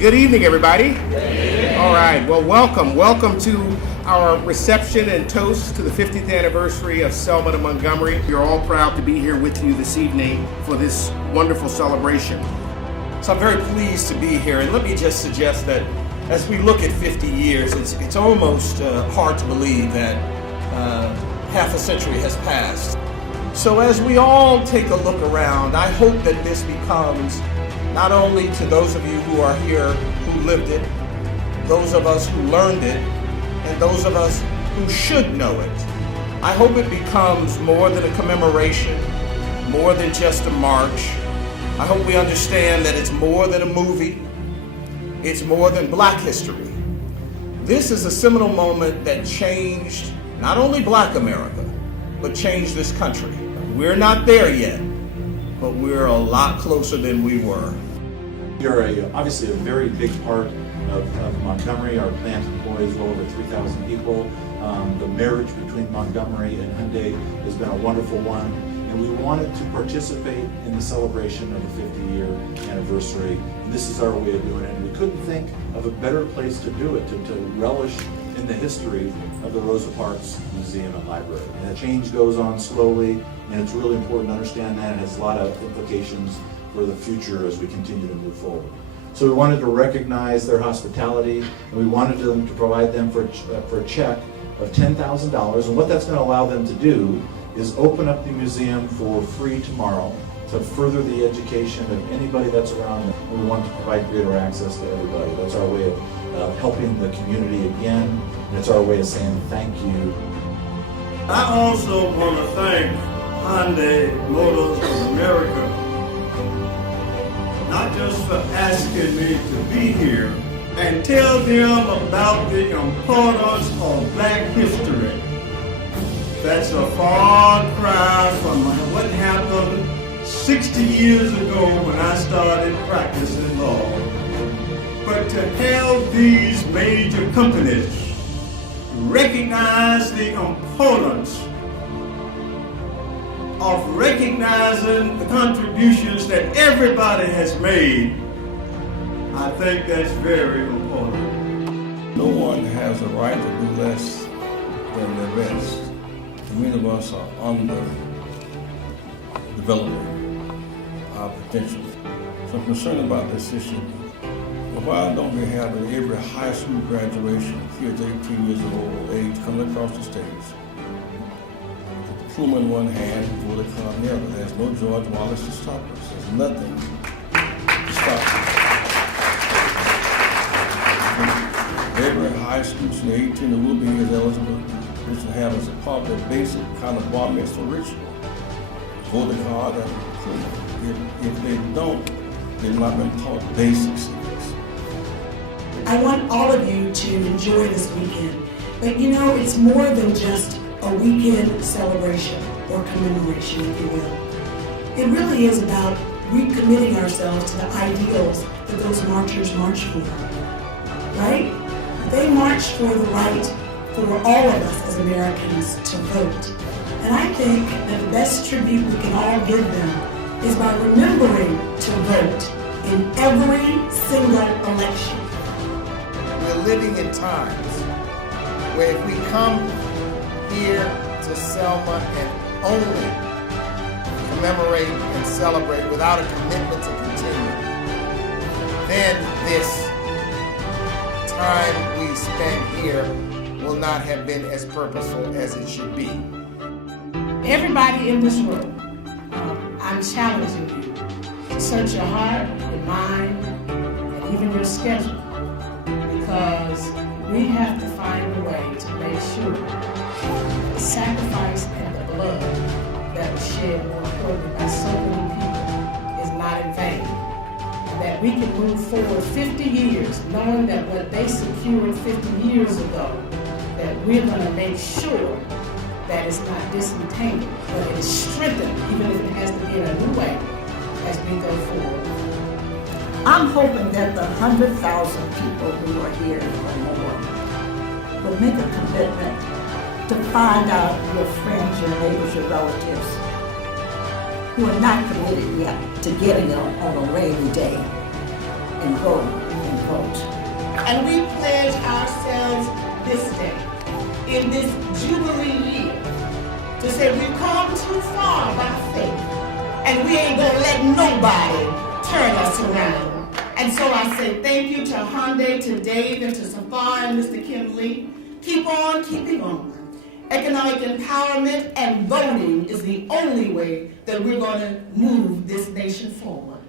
Good evening, everybody. All right, well, welcome to our reception and toast to the 50th anniversary of Selma to Montgomery. We're all proud to be here with you this evening for this wonderful celebration. So I'm very pleased to be here, and let me just suggest that as we look at 50 years, it's almost hard to believe that half a century has passed. So as we all take a look around, I hope that this becomes not only to those of you who are here who lived it, those of us who learned it, and those of us who should know it. I hope it becomes more than a commemoration, more than just a march. I hope we understand that it's more than a movie. It's more than Black history. This is a seminal moment that changed not only Black America, but changed this country. We're not there yet, but we're a lot closer than we were. You're obviously a very big part of Montgomery. Our plant employs well over 3,000 people. The marriage between Montgomery and Hyundai has been a wonderful one, and we wanted to participate in the celebration of the 50-year anniversary. And this is our way of doing it. And we couldn't think of a better place to do it, to relish in the history of the Rosa Parks Museum and Library. And the change goes on slowly, and it's really important to understand that. It has a lot of implications for the future as we continue to move forward. So we wanted to recognize their hospitality, and we wanted them to provide them for a check of $10,000. And what that's going to allow them to do is open up the museum for free tomorrow to further the education of anybody that's around them. We want to provide greater access to everybody. That's our way of helping the community again, and it's our way of saying thank you. I also want to thank Hyundai Motors of America, not just for asking me to be here, and tell them about the importance of Black history. That's a far cry from what happened 60 years ago when I started practicing law. But to have these major companies recognize the importance of recognizing the contributions that everybody has made, I think that's very important. No one has a right to do less than their best. Many of us are under developing our potential. So I'm concerned about this issue. But why don't we have at every high school graduation, kids 18 years of age coming across the stage, with the diploma in one hand and for the car in the other? There's no George Wallace to stop us. There's nothing to stop us. Every high school student 18 that will be is eligible to have as a part of their basic kind of bar mitzvah ritual. Vote the card and if they don't, they've not been taught basics of this. I want all of you to enjoy this weekend. But you know, it's more than just a weekend celebration or commemoration, if you will. It really is about recommitting ourselves to the ideals that those marchers marched for, right? They marched for the right for all of us as Americans to vote. And I think that the best tribute we can all give them is by remembering to vote in every single election. We're living in times where if we come here to Selma and only commemorate and celebrate without a commitment to continue, then this time we spend here will not have been as purposeful as it should be. Everybody in this room, I'm challenging you. Search your heart, your mind, and even your schedule, because we have to find a way to make sure the sacrifice and the blood that was shed, more importantly, by so many people is not in vain. That we can move forward 50 years knowing that what they secured 50 years ago, that we're going to make sure that it's not disentangled, but it is strengthened, even if it has to be in a new way as we go forward. I'm hoping that the 100,000 people who are here or more will make a commitment to find out your friends, your neighbors, your relatives who are not committed yet to getting on a rainy day and vote vote. And we pledge ourselves this day, in this Jubilee year, to say we've come too far by faith, and we ain't gonna let nobody turn us around. And so I say thank you to Hyundai, to Dave, and to Safar and Mr. Kim Lee. Keep on keeping on. Economic empowerment and voting is the only way that we're going to move this nation forward.